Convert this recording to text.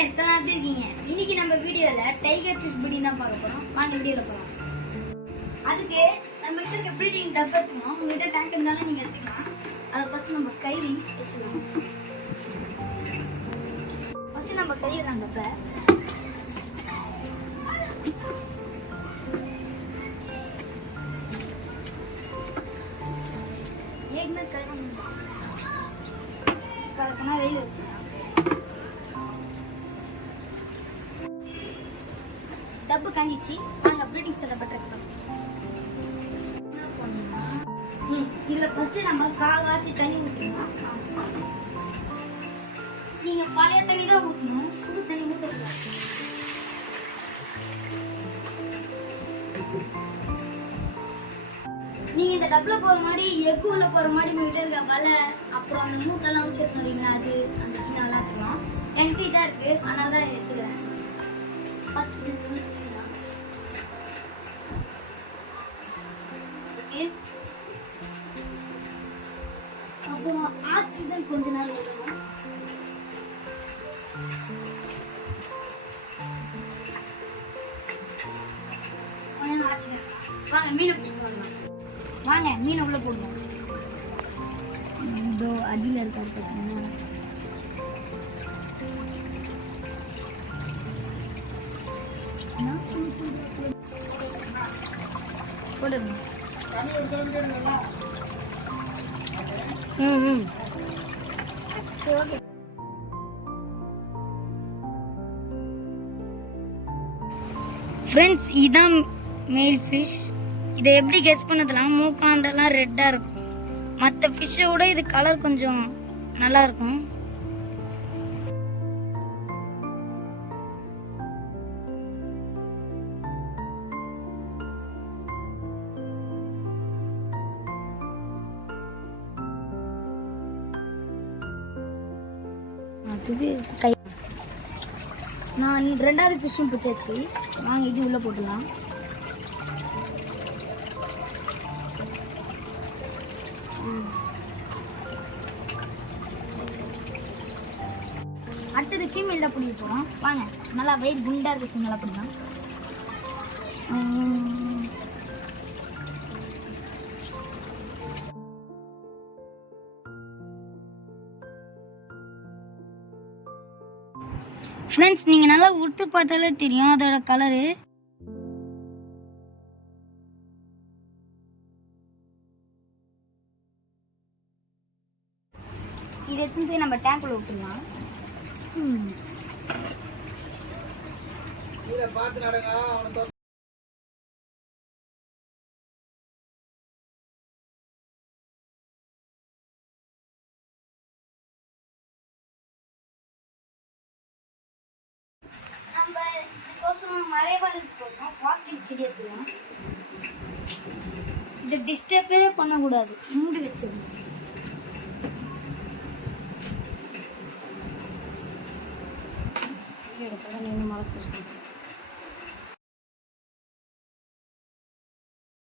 Friends எல்லாம் எப்படி இருக்கீங்க? இன்னைக்கு நம்ம வீடியோல டைகர் ஃபிஷ் ப்ரீடிங் தான் பார்க்க போறோம். வாங்க வீடியோல போலாம். அதுக்கு நம்ம கிட்ட இருக்க ப்ரீடிங் டப் எடுத்துக்கணும். உங்ககிட்ட டேங்க் இருந்தாலும் நீங்க எடுத்துக்கலாம். அதை ஃபர்ஸ்ட் நம்ம கையில் வச்சிடலாம். ஃபர்ஸ்ட் நம்ம கையில் அந்த டப்பை ஏகமே கழுவணும். கலக்கனா வெயில் வச்சுக்கலாம். டப்பு காஞ்சிச்சு. வாங்க ப்ரீடிங் செட்டப் ட்ரை பண்ணலாம். இதுல ஃபர்ஸ்ட் நம்ம கால்வாசி தண்ணி ஊற்றணும். நீங்க பழைய தண்ணி தான் ஊற்றணும், புது தண்ணி ஊற்றக்கூடாது. நீங்க இந்த டப்ல போற மாதிரி எக்கு உள்ள போற மாதிரி உங்ககிட்ட இருக்க வலை அப்புறம் அந்த மூக்கெல்லாம் வச்சிருக்கோம் இல்லைங்களா, அது அந்த நல்லா இருக்கலாம். என்கிட்ட இதாக இருக்கு, அதனால தான் எடுத்துக்கிறேன். அப்புறம் ஆக்சிஜன் கொஞ்ச நேரம் விடணும். வாங்க மீனை பிடிச்சிட்டு வாங்க மீனை உள்ள போடுவோம். இதோ அடியில் இருக்காது பார்த்தீங்கன்னா போடுங்க. ஃப்ரெண்ட்ஸ், இதுதான் மேல் ஃபிஷ். இதை எப்படி கெஸ் பண்ணதெல்லாம் மூக்காண்டெல்லாம் ரெட்டாக இருக்கும். மற்ற ஃபிஷ்ஷை விட இது கலர் கொஞ்சம் நல்லா இருக்கும். கை நான் ரெண்டாவது ஃபிஷ்ஷும் பிடிச்சாச்சு. வாங்க இது உள்ளே போட்டுலாம். அடுத்தது ஃபீமேல் தான் பிடிக்க போகிறோம். வாங்க நல்லா வெயிட் குண்டாக இருக்க ஃபீமேலாக பிடிக்கலாம். ஃப்ரெண்ட்ஸ், நீங்கள் நல்லா உடுத்து பார்த்தாலே தெரியும் அதோட கலரு. இதை எடுத்து போய் நம்ம டேங்க்குள்ள விட்டுருலாம். நம்ம இதுக்கோசம் மறைவாரத்துக்கோசம் பிளாஸ்டிக் செடி எடுத்துக்கலாம். இதை டிஸ்டர்பே பண்ணக்கூடாது, மூடி வச்சிடணும். மழை